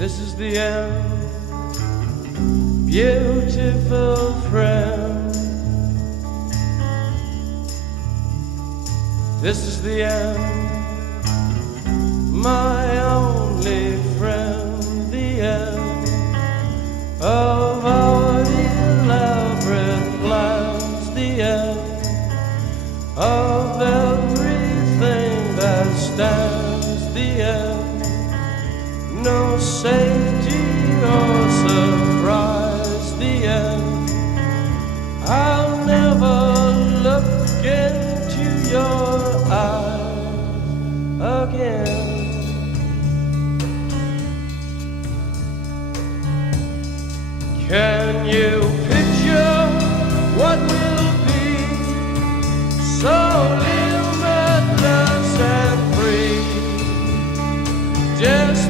This is the end, beautiful friend. This is the end, my only friend. The end of our elaborate plans. The end of everything that stands. The end, no safety or surprise. The end, I'll never look into your eyes again. Can you picture what will be so limitless and free? Just